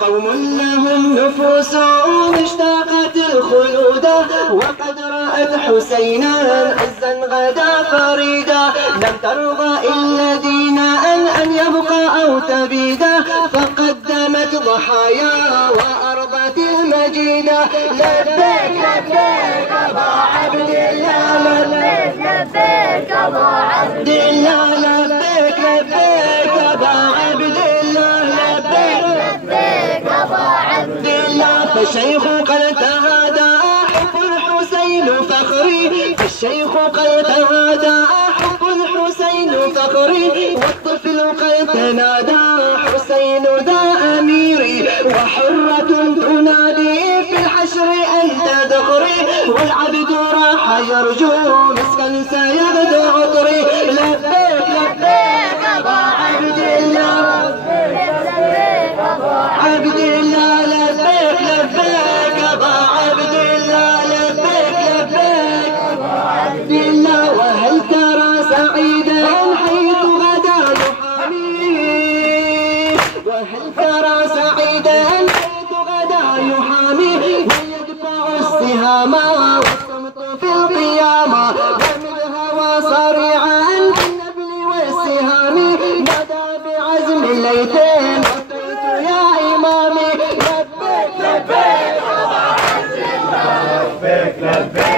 قوم لهم نفوس اشتاقت الخلود وقد رأت حسينا عزا غدا فريدا لم ترضى إلا دينا أن يبقى أو تبيدا فقدمت ضحايا وأرضت المجيدا لبيك لبيك أبا عبد الله لبيك لبيك أبا عبد الله لبيك لبيك أبا عبد الله لبيك لبيك أبا عبد الله فالشيخ قد تهادى حب الحسين فخري فالشيخ قد تهادى حب الحسين فخري والطفل قد تنادى حسين ذا أميري وحرة تنادي في الحشر أنت ذخري والعبد راح يرجو مسكا سيغدو عطري لبيك لبيك أبا عبد الله لبيك أبا عبد الله لبيك لبيك أبا عبد الله لبيك لبيك أبا عبد الله وهل ترى سعيدا حيث غدا يحامي وهل ترى سعيدا حيث غدا يحامي ويدفع السهام والصمت في القيامة ومنها صريعا بالنبل والسهام بدا بعزم الليثين وقلت يا إمامي لبيك لبيك أبا عبد الله لبيك لبيك